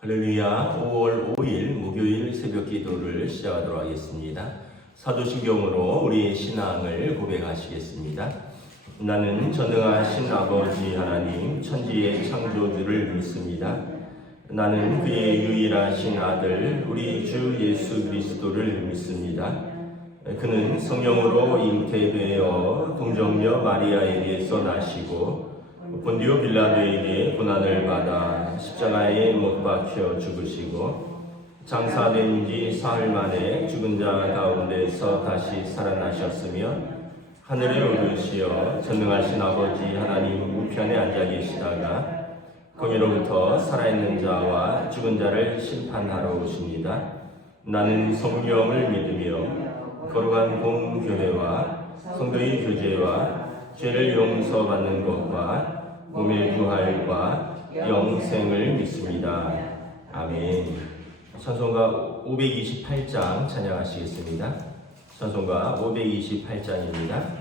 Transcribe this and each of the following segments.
할렐루야. 5월 5일 목요일 새벽 기도를 시작하도록 하겠습니다. 사도신경으로 우리의 신앙을 고백하시겠습니다. 나는 전능하신 아버지 하나님 천지의 창조주를 믿습니다. 나는 그의 유일하신 아들 우리 주 예수 그리스도를 믿습니다. 그는 성령으로 잉태되어 동정녀 마리아에게서 나시고 본디오 빌라도에게 고난을 받아 십자가에 못 박혀 죽으시고 장사된 지 사흘 만에 죽은 자 가운데서 다시 살아나셨으며 하늘에 오르시어 전능하신 아버지 하나님 우편에 앉아 계시다가 거기로부터 살아있는 자와 죽은 자를 심판하러 오십니다. 나는 성령을 믿으며 거룩한 공교회와 성도의 교제와 죄를 용서받는 것과 몸의 부활과 영생을 믿습니다. 아멘. 찬송가 528장 찬양하시겠습니다. 찬송가 528장입니다.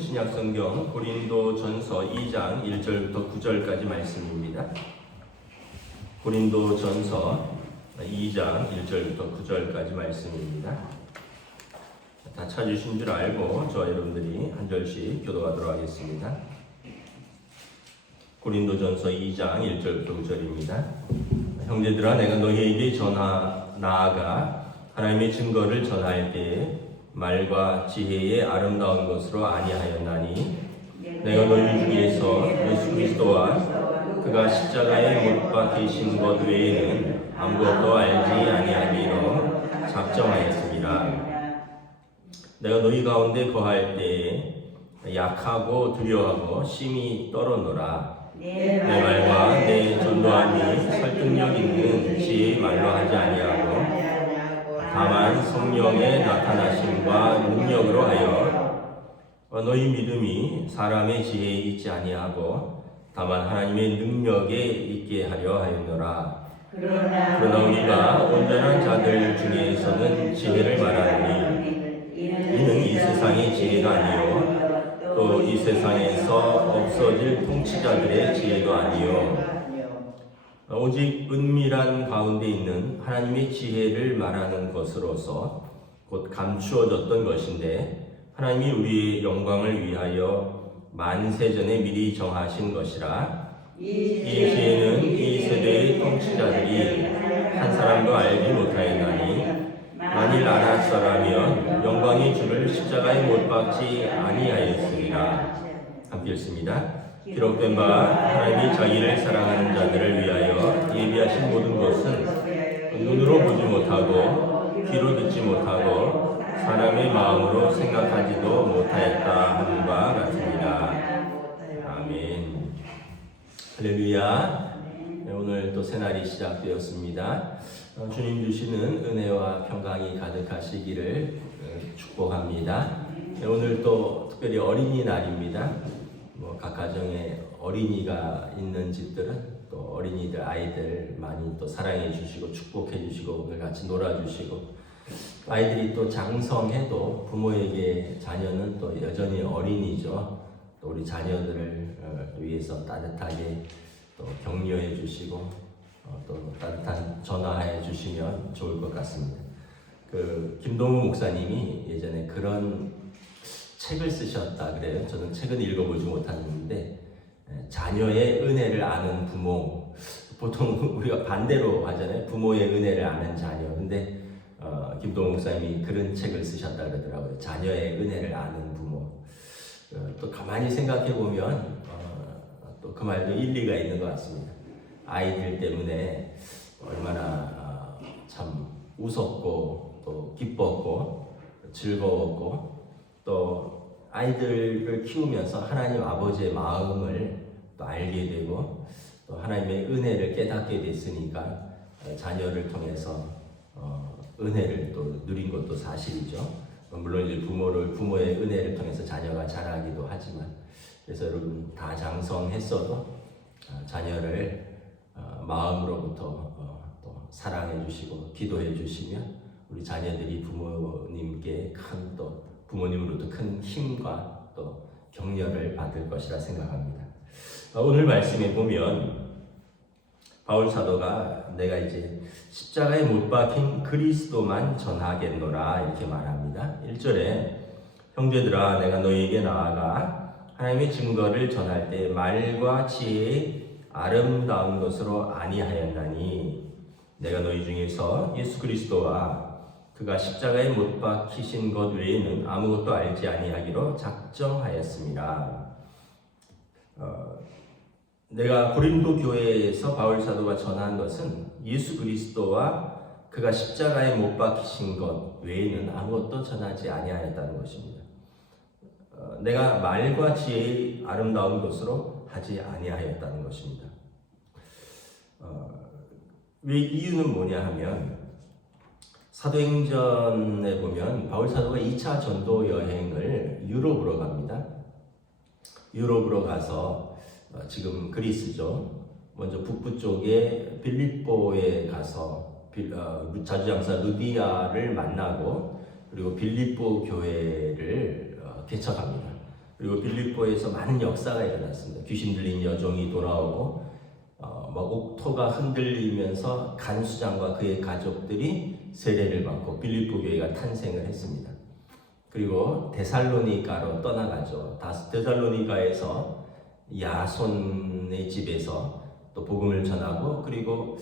신약성경 고린도전서 2장 1절부터 9절까지 말씀입니다. 고린도전서 2장 1절부터 9절까지 말씀입니다. 다 찾으신 줄 알고 저와 여러분들이 한 절씩 교도하도록 하겠습니다. 고린도전서 2장 1절부터 9절입니다. 형제들아, 내가 너희에게 나아가 하나님의 증거를 전할 때에 말과 지혜의 아름다운 것으로 아니하였나니 내가 너희 중에서 예수 그리스도와 그가 십자가에 못 박히신 것 외에는 아무것도 알지 아니하기로 작정하였습니다. 내가 너희 가운데 거할 때에 약하고 두려워하고 심히 떨어노라. 내 말과 내 전도함이 설득력 있는 지혜의 말로 하지 아니하고 다만 성령의 나타나심과 능력으로 하여 너희 믿음이 사람의 지혜에 있지 아니하고 다만 하나님의 능력에 있게 하려 하였노라. 그러나 우리가 온전한 자들 중에서는 지혜를 말하노니 이는 이 세상의 지혜가 아니요 또 이 세상에서 없어질 통치자들의 지혜도 아니요 오직 은밀한 가운데 있는 하나님의 지혜를 말하는 것으로서 곧 감추어졌던 것인데 하나님이 우리의 영광을 위하여 만세전에 미리 정하신 것이라. 이 지혜는 이 세대의 통치자들이 한 사람도 알지 못하였나니 만일 알았더라면 영광의 주를 십자가에 못 박지 아니하였으리라. 함께 읽습니다. 기록된 바 하나님이 자기를 사랑하는 자들을 위하여 예비하신 모든 것은 눈으로 보지 못하고 귀로 듣지 못하고 사람의 마음으로 생각하지도 못하였다 하는 바 같습니다. 아멘. 할렐루야. 오늘 또 새날이 시작되었습니다. 주님 주시는 은혜와 평강이 가득하시기를 축복합니다. 오늘 또 특별히 어린이날입니다. 각 가정에 어린이가 있는 집들은 또 어린이들 아이들 많이 또 사랑해 주시고 축복해 주시고 오늘 같이 놀아 주시고 아이들이 또 장성해도 부모에게 자녀는 또 여전히 어린이죠. 또 우리 자녀들을 위해서 따뜻하게 또 격려해 주시고 또 따뜻한 전화해 주시면 좋을 것 같습니다. 김동우 목사님이 예전에 그런 책을 쓰셨다 그래요. 저는 책은 읽어보지 못했는데 자녀의 은혜를 아는 부모. 보통 우리가 반대로 하잖아요. 부모의 은혜를 아는 자녀. 근데 김동욱 목사님이 그런 책을 쓰셨다 그러더라고요. 자녀의 은혜를 아는 부모. 또 가만히 생각해 보면 또 그 말도 일리가 있는 것 같습니다. 아이들 때문에 얼마나 참 웃었고 또 기뻤고 즐거웠고 또 아이들을 키우면서 하나님 아버지의 마음을 또 알게 되고 또 하나님의 은혜를 깨닫게 됐으니까 자녀를 통해서 은혜를 또 누린 것도 사실이죠. 물론 이제 부모의 은혜를 통해서 자녀가 자라기도 하지만 그래서 여러분 다 장성했어도 자녀를 마음으로부터 또 사랑해 주시고 기도해 주시면 우리 자녀들이 부모님께 부모님으로부터 큰 힘과 또 격려를 받을 것이라 생각합니다. 오늘 말씀에 보면 바울 사도가 내가 이제 십자가에 못 박힌 그리스도만 전하겠노라 이렇게 말합니다. 1절에 형제들아 내가 너희에게 나아가 하나님의 증거를 전할 때 말과 지혜의 아름다운 것으로 아니하였나니 내가 너희 중에서 예수 그리스도와 그가 십자가에 못 박히신 것 외에는 아무것도 알지 아니하기로 작정하였습니다. 내가 고린도 교회에서 바울 사도가 전한 것은 예수 그리스도와 그가 십자가에 못 박히신 것 외에는 아무것도 전하지 아니하였다는 것입니다. 내가 말과 지혜의 아름다운 것으로 하지 아니하였다는 것입니다. 왜 이유는 뭐냐 하면 사도행전에 보면 바울 사도가 2차 전도 여행을 유럽으로 갑니다. 유럽으로 가서 지금 그리스죠. 먼저 북부 쪽에 빌립보에 가서 자주장사 루디아를 만나고 그리고 빌립보 교회를 개척합니다. 그리고 빌립보에서 많은 역사가 일어났습니다. 귀신 들린 여종이 돌아오고 옥토가 흔들리면서 간수장과 그의 가족들이 세례를 받고 빌립보 교회가 탄생을 했습니다. 그리고 데살로니가로 떠나가죠. 데살로니가에서 야손의 집에서 또 복음을 전하고 그리고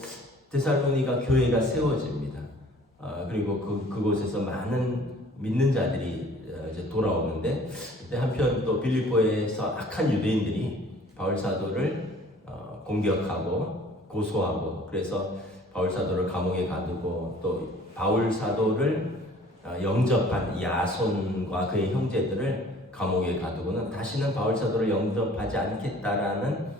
데살로니가 교회가 세워집니다. 그리고 그곳에서 많은 믿는 자들이 이제 돌아오는데 한편 또 빌립보에서 악한 유대인들이 바울 사도를 공격하고 고소하고 그래서 바울 사도를 감옥에 가두고 또 바울 사도를 영접한 야손과 그의 형제들을 감옥에 가두고는 다시는 바울 사도를 영접하지 않겠다라는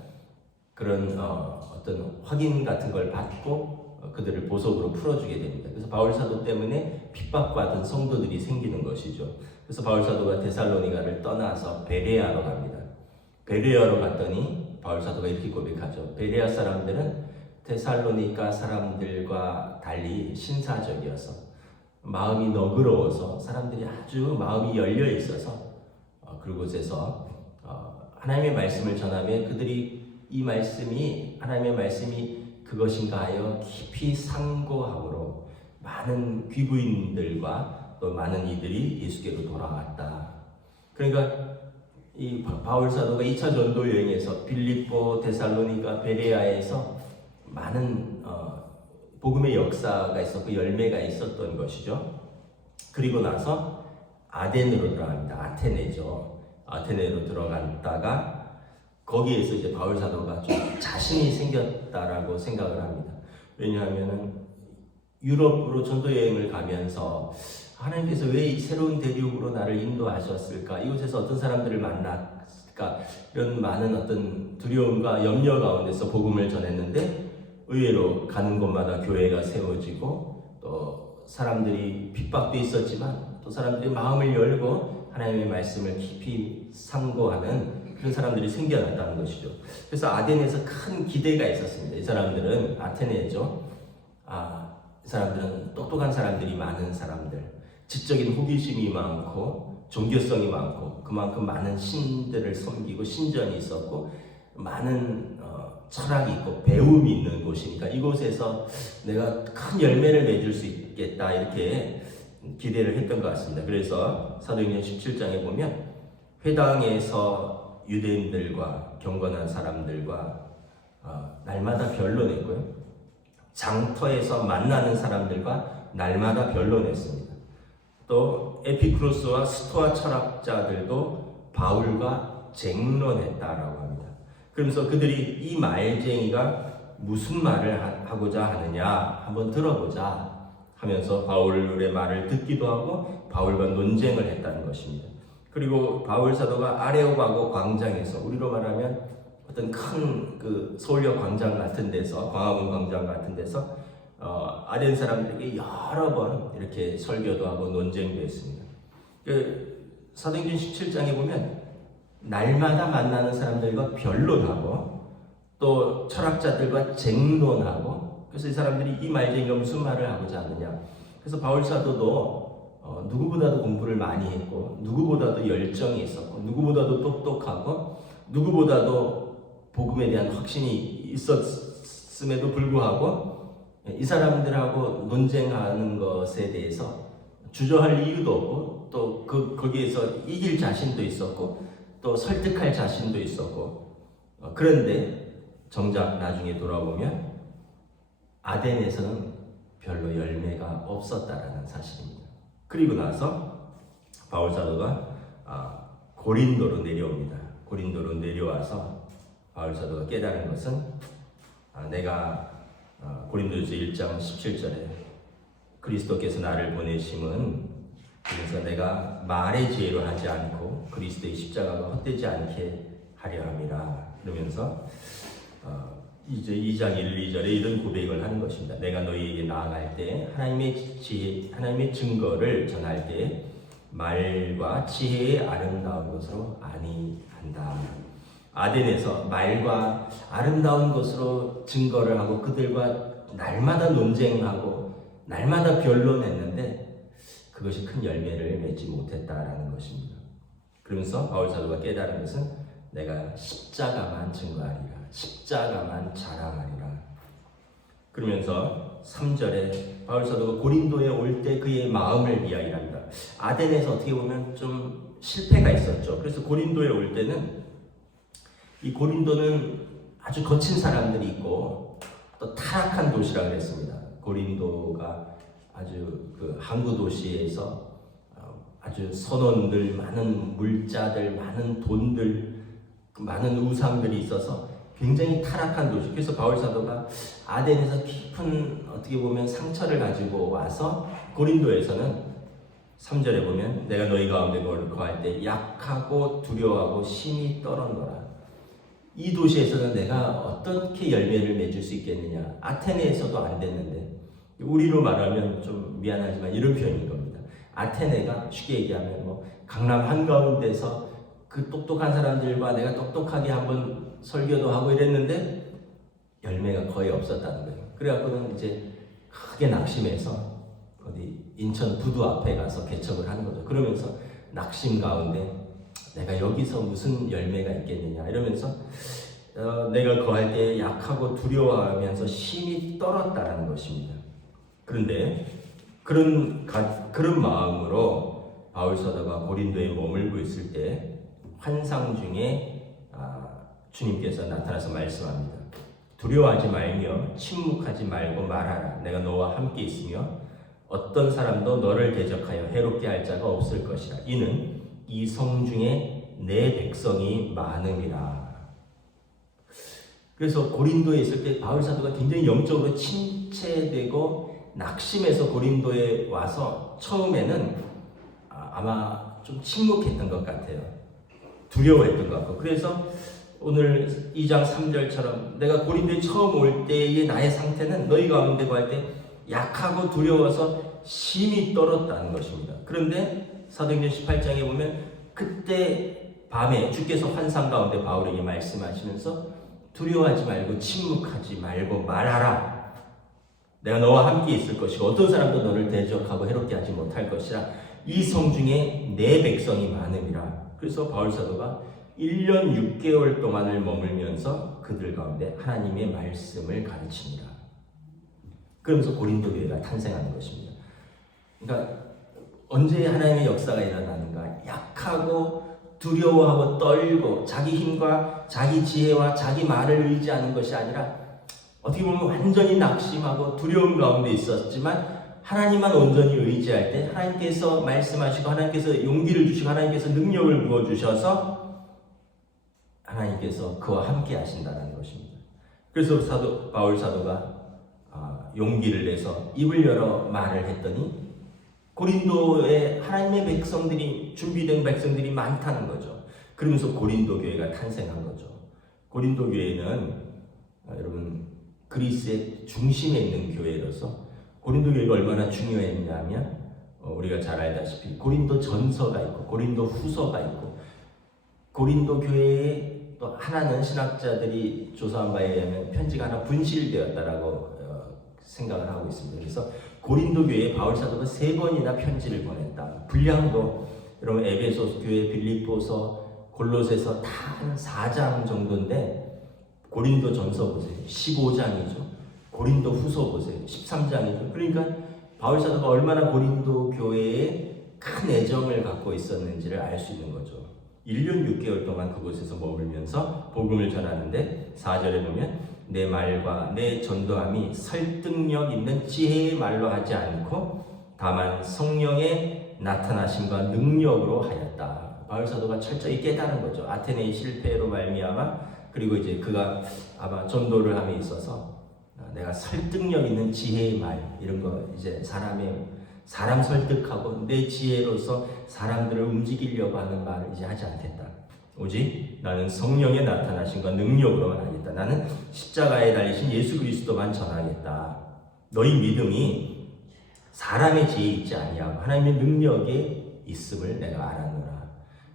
그런 어떤 확인 같은 걸 받고 그들을 보석으로 풀어주게 됩니다. 그래서 바울 사도 때문에 핍박받은 성도들이 생기는 것이죠. 그래서 바울 사도가 데살로니가를 떠나서 베레아로 갑니다. 베레아로 갔더니 바울 사도가 이렇게 고백하죠. 베레아 사람들은 데살로니가 사람들과 달리 신사적이어서 마음이 너그러워서 사람들이 아주 마음이 열려 있어서 그곳에서 하나님의 말씀을 전하면 그들이 이 말씀이 하나님의 말씀이 그것인가 하여 깊이 상고함으로 많은 귀부인들과 또 많은 이들이 예수께로 돌아왔다. 그러니까 이 바울 사도가 2차 전도 여행에서 빌립보, 데살로니가, 베레아에서 많은 복음의 역사가 있었고 열매가 있었던 것이죠. 그리고 나서 아덴으로 들어갑니다. 아테네죠. 아테네로 들어갔다가 거기에서 이제 바울 사도가 좀 자신이 생겼다라고 생각을 합니다. 왜냐하면은 유럽으로 전도 여행을 가면서 하나님께서 왜 이 새로운 대륙으로 나를 인도하셨을까? 이곳에서 어떤 사람들을 만났을까? 이런 많은 어떤 두려움과 염려 가운데서 복음을 전했는데 의외로 가는 곳마다 교회가 세워지고 또 사람들이 핍박도 있었지만 또 사람들이 마음을 열고 하나님의 말씀을 깊이 상고하는 그런 사람들이 생겨났다는 것이죠. 그래서 아덴에서 큰 기대가 있었습니다. 이 사람들은 아테네죠. 이 사람들은 똑똑한 사람들이 많은 사람들, 지적인 호기심이 많고 종교성이 많고 그만큼 많은 신들을 섬기고 신전이 있었고 많은 철학이 있고 배움이 있는 곳이니까 이곳에서 내가 큰 열매를 맺을 수 있겠다 이렇게 기대를 했던 것 같습니다. 그래서 사도행전 17장에 보면 회당에서 유대인들과 경건한 사람들과 날마다 변론했고요. 장터에서 만나는 사람들과 날마다 변론했습니다. 또 에피크로스와 스토아 철학자들도 바울과 쟁론했다라고 합니다. 그러면서 그들이 이 말쟁이가 무슨 말을 하고자 하느냐 한번 들어보자 하면서 바울의 말을 듣기도 하고 바울과 논쟁을 했다는 것입니다. 그리고 바울 사도가 아레오바고 광장에서 우리로 말하면 어떤 큰 그 서울역 광장 같은 데서 광화문 광장 같은 데서 아덴 사람들에게 여러 번 이렇게 설교도 하고 논쟁도 했습니다. 그 사도행전 17장에 보면 날마다 만나는 사람들과 변론하고 또 철학자들과 쟁론하고 그래서 이 사람들이 이 말쟁이가 무슨 말을 하고자 하느냐. 그래서 바울 사도도 누구보다도 공부를 많이 했고 누구보다도 열정이 있었고 누구보다도 똑똑하고 누구보다도 복음에 대한 확신이 있었음에도 불구하고 이 사람들하고 논쟁하는 것에 대해서 주저할 이유도 없고 또 거기에서 이길 자신도 있었고 또 설득할 자신도 있었고 그런데 정작 나중에 돌아보면 아덴에서는 별로 열매가 없었다라는 사실입니다. 그리고 나서 바울 사도가 고린도로 내려옵니다. 고린도로 내려와서 바울 사도가 깨달은 것은 내가 고린도전서 1장 17절에 그리스도께서 나를 보내심은 그래서 내가 말의 지혜로 하지 않고 그리스도의 십자가가 헛되지 않게 하려 함이라. 그러면서 이제 2장 1, 2절에 이런 고백을 하는 것입니다. 내가 너희에게 나아갈 때 하나님의 지혜, 하나님의 증거를 전할 때 말과 지혜의 아름다운 것으로 아니한다. 아덴에서 말과 아름다운 것으로 증거를 하고 그들과 날마다 논쟁하고 날마다 변론했는데 그것이 큰 열매를 맺지 못했다라는 것입니다. 그러면서 바울 사도가 깨달은 것은 내가 십자가만 증거하리라, 십자가만 자랑하리라. 그러면서 3절에 바울 사도가 고린도에 올 때 그의 마음을 이야기합니다. 아덴에서 어떻게 보면 좀 실패가 있었죠. 그래서 고린도에 올 때는 이 고린도는 아주 거친 사람들이 있고 또 타락한 도시라 그랬습니다. 고린도가 아주 그 항구 도시에서 아주 선원들, 많은 물자들, 많은 돈들, 많은 우상들이 있어서 굉장히 타락한 도시. 그래서 바울 사도가 아덴에서 깊은 어떻게 보면 상처를 가지고 와서 고린도에서는 3절에 보면 내가 너희 가운데 거할 때 약하고 두려워하고 심히 떨었노라. 이 도시에서는 내가 어떻게 열매를 맺을 수 있겠느냐. 아테네에서도 안 됐는데 우리로 말하면 좀 미안하지만 이런 표현인 겁니다. 아테네가 쉽게 얘기하면 뭐 강남 한가운데서 그 똑똑한 사람들과 내가 똑똑하게 한번 설교도 하고 이랬는데 열매가 거의 없었다는 거예요. 그래갖고는 이제 크게 낙심해서 어디 인천 부두 앞에 가서 개척을 하는 거죠. 그러면서 낙심 가운데 내가 여기서 무슨 열매가 있겠느냐 이러면서 내가 거할 때 약하고 두려워하면서 심히 떨었다라는 것입니다. 그런데 그런 마음으로 바울 사도가 고린도에 머물고 있을 때 환상 중에 주님께서 나타나서 말씀합니다. 두려워하지 말며 침묵하지 말고 말하라. 내가 너와 함께 있으며 어떤 사람도 너를 대적하여 해롭게 할 자가 없을 것이라. 이는 이 성 중에 내 백성이 많음이라. 그래서 고린도에 있을 때 바울 사도가 굉장히 영적으로 침체되고 낙심해서 고린도에 와서 처음에는 아마 좀 침묵했던 것 같아요. 두려워했던 것 같고. 그래서 오늘 2장 3절처럼 내가 고린도에 처음 올 때의 나의 상태는 너희 가운데 구할 때 약하고 두려워서 심히 떨었다는 것입니다. 그런데 사도행전 18장에 보면 그때 밤에 주께서 환상 가운데 바울에게 말씀하시면서 두려워하지 말고 침묵하지 말고 말하라. 내가 너와 함께 있을 것이고 어떤 사람도 너를 대적하고 해롭게 하지 못할 것이라. 이 성 중에 내 백성이 많음이라. 그래서 바울 사도가 1년 6개월 동안을 머물면서 그들 가운데 하나님의 말씀을 가르칩니다. 그러면서 고린도 교회가 탄생하는 것입니다. 그러니까 언제 하나님의 역사가 일어나는가? 약하고 두려워하고 떨고 자기 힘과 자기 지혜와 자기 말을 의지하는 것이 아니라 어떻게 보면 완전히 낙심하고 두려움 가운데 있었지만 하나님만 온전히 의지할 때 하나님께서 말씀하시고 하나님께서 용기를 주시고 하나님께서 능력을 부어주셔서 하나님께서 그와 함께 하신다는 것입니다. 그래서 바울 사도가 용기를 내서 입을 열어 말을 했더니 고린도에 하나님의 백성들이 준비된 백성들이 많다는 거죠. 그러면서 고린도 교회가 탄생한 거죠. 고린도 교회는 여러분 그리스의 중심에 있는 교회로서 고린도 교회가 얼마나 중요했냐면 우리가 잘 알다시피 고린도 전서가 있고 고린도 후서가 있고 고린도 교회에 또 하나는 신학자들이 조사한 바에 의하면 편지가 하나 분실되었다라고 생각을 하고 있습니다. 그래서 고린도 교회에 바울 사도가 3번이나 편지를 보냈다. 분량도 여러분 에베소서, 교회, 빌립보서, 골로새서 다 한 4장 정도인데 고린도 전서 보세요. 15장이죠. 고린도 후서 보세요. 13장이죠. 그러니까 바울 사도가 얼마나 고린도 교회에 큰 애정을 갖고 있었는지를 알 수 있는 거죠. 1년 6개월 동안 그곳에서 머물면서 복음을 전하는데 4절에 보면 내 말과 내 전도함이 설득력 있는 지혜의 말로 하지 않고 다만 성령의 나타나심과 능력으로 하였다. 바울 사도가 철저히 깨달은 거죠. 아테네의 실패로 말미암아 그리고 이제 그가 아마 전도를 함에 있어서 내가 설득력 있는 지혜의 말 이런 거 이제 사람 설득하고 내 지혜로서 사람들을 움직이려고 하는 말을 이제 하지 않겠다. 오직 나는 성령의 나타나심과 능력으로만 하겠다. 나는 십자가에 달리신 예수 그리스도만 전하겠다. 너희 믿음이 사람의 지혜에 있지 아니하고 하나님의 능력에 있음을 내가 알았노라.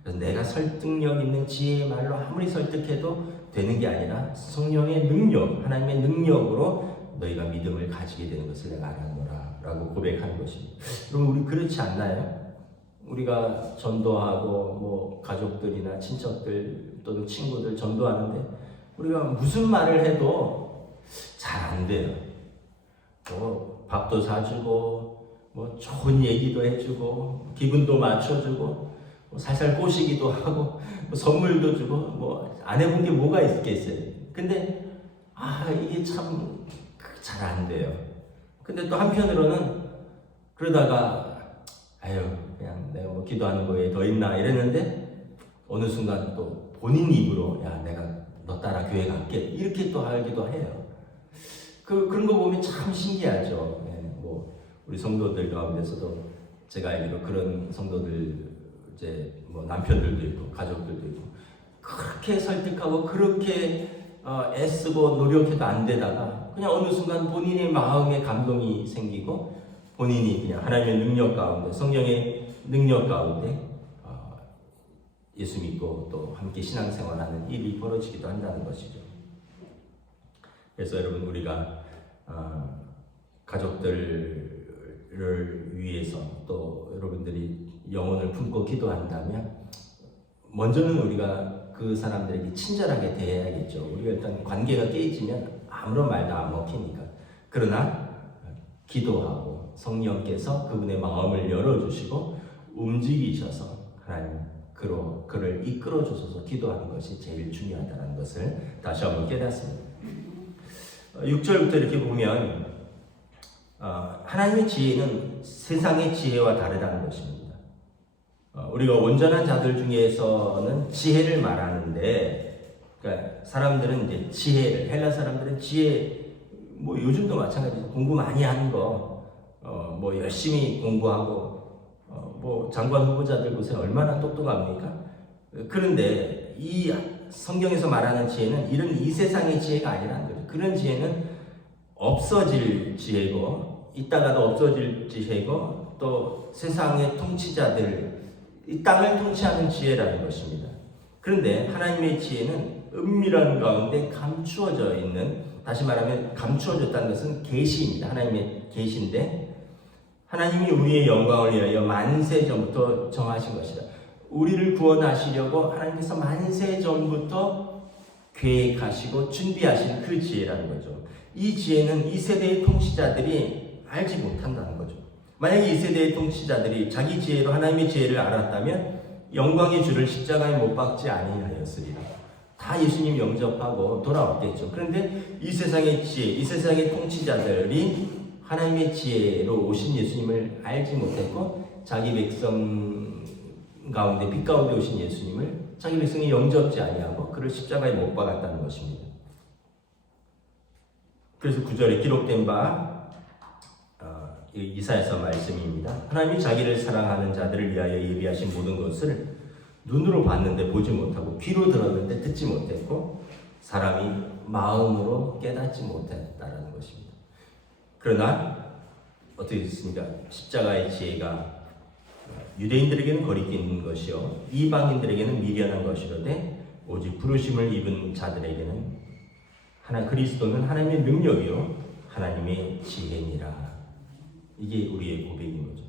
그래서 내가 설득력 있는 지혜의 말로 아무리 설득해도 되는 게 아니라 성령의 능력, 하나님의 능력으로 너희가 믿음을 가지게 되는 것을 내가 알았노라 라고 고백하는 것입니다. 그럼 우리 그렇지 않나요? 우리가 전도하고 뭐 가족들이나 친척들 또는 친구들 전도하는데 우리가 무슨 말을 해도 잘 안 돼요. 뭐 밥도 사주고 뭐 좋은 얘기도 해주고 기분도 맞춰주고 뭐 살살 꼬시기도 하고 뭐 선물도 주고 뭐 안 해본 게 뭐가 있겠어요. 근데 이게 참 잘 안 돼요. 근데 또 한편으로는 그러다가 그냥 내가 뭐 기도하는 거에 더 있나 이랬는데 어느 순간 또 본인 입으로 야 내가 너 따라 교회 갈게 이렇게 또 하기도 해요. 그런 거 보면 참 신기하죠. 뭐 우리 성도들 가운데서도 제가 알기로 그런 성도들 이제 뭐 남편들도 있고 가족들도 있고 그렇게 설득하고 그렇게 애쓰고 노력해도 안 되다가 그냥 어느 순간 본인의 마음에 감동이 생기고 본인이 그냥 하나님의 능력 가운데 성령의 능력 가운데 예수 믿고 또 함께 신앙생활하는 일이 벌어지기도 한다는 것이죠. 그래서 여러분 우리가 가족들을 위해서 또 여러분들이 영혼을 품고 기도한다면 먼저는 우리가 그 사람들에게 친절하게 대해야겠죠. 우리가 일단 관계가 깨지면 아무런 말도 안 먹히니까. 그러나 기도하고 성령께서 그분의 마음을 열어주시고 움직이셔서 하나님 그를 이끌어 주셔서 기도하는 것이 제일 중요하다는 것을 다시 한번 깨닫습니다. 6절부터 이렇게 보면 하나님의 지혜는 세상의 지혜와 다르다는 것입니다. 우리가 온전한 자들 중에서는 지혜를 말하는데, 그러니까 사람들은 이제 지혜를, 헬라 사람들은 지혜, 뭐 요즘도 마찬가지로 공부 많이 하는 거, 뭐 열심히 공부하고, 뭐 장관 후보자들 보세요. 얼마나 똑똑합니까? 그런데 이 성경에서 말하는 지혜는 이런 이 세상의 지혜가 아니라는 거죠. 그런 지혜는 없어질 지혜고, 있다가도 없어질 지혜고, 또 세상의 통치자들, 이 땅을 통치하는 지혜라는 것입니다. 그런데 하나님의 지혜는 은밀한 가운데 감추어져 있는, 다시 말하면 감추어졌다는 것은 계시입니다. 하나님의 계시인데 하나님이 우리의 영광을 위하여 만세 전부터 정하신 것이다. 우리를 구원하시려고 하나님께서 만세 전부터 계획하시고 준비하신 그 지혜라는 거죠. 이 지혜는 이 세대의 통치자들이 알지 못한다는 거죠. 만약에 이 세대의 통치자들이 자기 지혜로 하나님의 지혜를 알았다면 영광의 주를 십자가에 못 박지 아니하였으리라. 다 예수님 영접하고 돌아왔겠죠. 그런데 이 세상의 지혜, 이 세상의 통치자들이 하나님의 지혜로 오신 예수님을 알지 못했고 자기 백성 가운데 빛 가운데 오신 예수님을 자기 백성이 영접지 아니하고 그를 십자가에 못 박았다는 것입니다. 그래서 9절에 기록된 바 이사야서 말씀입니다. 하나님이 자기를 사랑하는 자들을 위하여 예비하신 모든 것을 눈으로 봤는데 보지 못하고 귀로 들었는데 듣지 못했고 사람이 마음으로 깨닫지 못했다라는 것입니다. 그러나 어떻게 됐습니까? 십자가의 지혜가 유대인들에게는 거리낀 것이요 이방인들에게는 미련한 것이로되 오직 부르심을 입은 자들에게는 그리스도는 하나님의 능력이요 하나님의 지혜니라. 이게 우리의 고백인 거죠.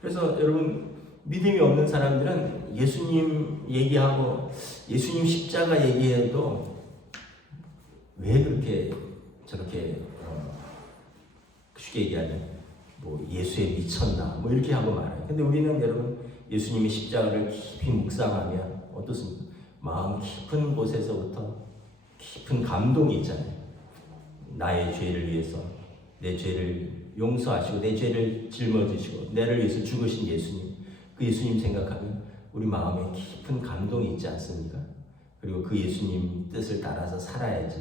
그래서 여러분 믿음이 없는 사람들은 예수님 얘기하고 예수님 십자가 얘기해도 왜 그렇게 저렇게 쉽게 얘기하면 뭐 예수에 미쳤나 뭐 이렇게 하고 말아요. 근데 우리는 여러분 예수님의 십자가를 깊이 묵상하면 어떻습니까? 마음 깊은 곳에서부터 깊은 감동이 있잖아요. 나의 죄를 위해서 내 죄를 용서하시고 내 죄를 짊어지시고 나를 위해서 죽으신 예수님, 그 예수님 생각하면 우리 마음에 깊은 감동이 있지 않습니까? 그리고 그 예수님 뜻을 따라서 살아야지.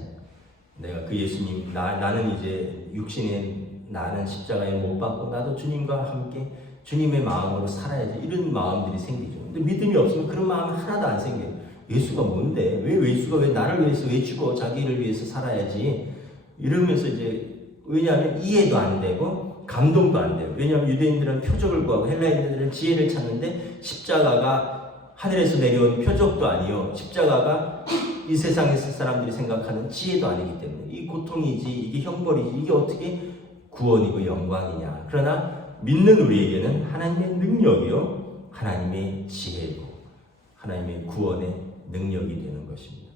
내가 그 예수님, 나는 이제 육신의 나는 십자가에 못 박고 나도 주님과 함께 주님의 마음으로 살아야지. 이런 마음들이 생기죠. 근데 믿음이 없으면 그런 마음이 하나도 안 생겨요. 예수가 뭔데? 왜 예수가 왜 나를 위해서 왜 죽어? 자기를 위해서 살아야지. 이러면서 이제 왜냐하면 이해도 안 되고 감동도 안 돼요. 왜냐하면 유대인들은 표적을 구하고 헬라인들은 지혜를 찾는데 십자가가 하늘에서 내려온 표적도 아니요. 십자가가 이 세상에서 사람들이 생각하는 지혜도 아니기 때문에 이 고통이지 이게 형벌이지 이게 어떻게 구원이고 영광이냐. 그러나 믿는 우리에게는 하나님의 능력이요 하나님의 지혜고 하나님의 구원의 능력이 되는 것입니다.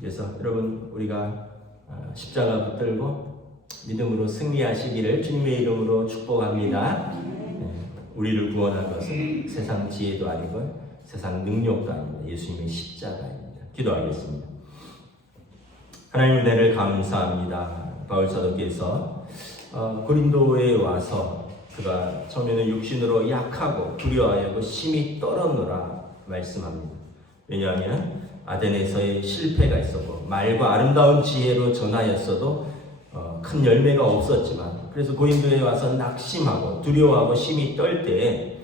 그래서 여러분 우리가 십자가 붙들고 믿음으로 승리하시기를 주님의 이름으로 축복합니다. 우리를 구원한 것은 세상 지혜도 아니고 세상 능력도 아닙니다. 예수님의 십자가입니다. 기도하겠습니다. 하나님 은혜를 감사합니다. 바울 사도께서 고린도에 와서 그가 처음에는 육신으로 약하고 두려워하고 심히 떨었노라 말씀합니다. 왜냐하면 아덴에서의 실패가 있었고 말과 아름다운 지혜로 전하였어도 큰 열매가 없었지만 그래서 고린도에 와서 낙심하고 두려워하고 심히 떨 때에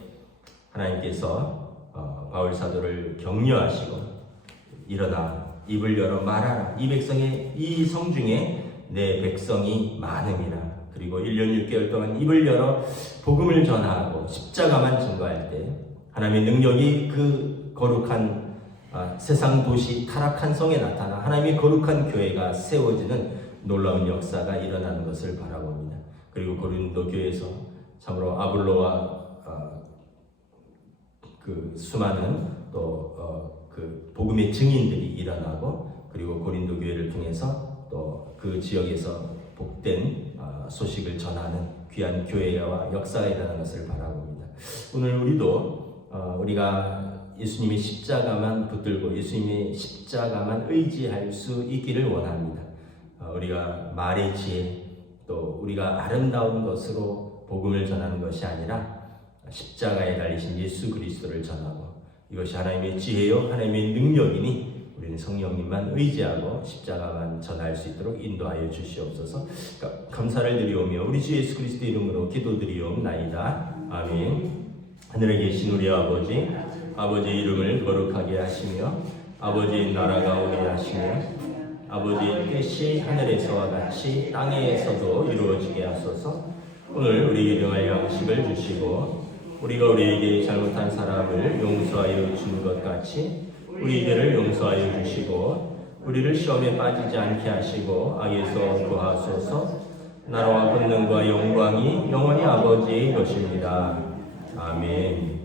하나님께서 바울 사도를 격려하시고 일어나 입을 열어 말하라. 이 성 중에 내 백성이 많음이라. 그리고 1년 6개월 동안 입을 열어 복음을 전하고 십자가만 증거할 때 하나님의 능력이 그 거룩한 세상 도시 타락한 성에 나타나 하나님의 거룩한 교회가 세워지는 놀라운 역사가 일어나는 것을 바라봅니다. 그리고 고린도 교회에서 참으로 아볼로와 그 수많은 또 그 복음의 증인들이 일어나고 그리고 고린도 교회를 통해서 또 그 지역에서 복된 소식을 전하는 귀한 교회와 역사가 일어나는 것을 바라봅니다. 오늘 우리도 우리가 예수님의 십자가만 붙들고 예수님의 십자가만 의지할 수 있기를 원합니다. 우리가 말의 지혜 또 우리가 아름다운 것으로 복음을 전하는 것이 아니라 십자가에 달리신 예수 그리스도를 전하고 이것이 하나님의 지혜요 하나님의 능력이니 우리는 성령님만 의지하고 십자가만 전할 수 있도록 인도하여 주시옵소서. 감사를 드리오며 우리 주 예수 그리스도 이름으로 기도드리옵나이다. 아멘. 하늘에 계신 우리 아버지, 아버지의 이름을 거룩하게 하시며 아버지의 나라가 오게 하시며 아버지의 뜻이 하늘에서와 같이 땅에서도 이루어지게 하소서. 오늘 우리에게 일용할 양식을 주시고 우리가 우리에게 잘못한 사람을 용서하여 주는 것 같이 우리들을 용서하여 주시고 우리를 시험에 빠지지 않게 하시고 악에서 구하소서. 나라와 권능과 영광이 영원히 아버지의 것입니다. 아멘.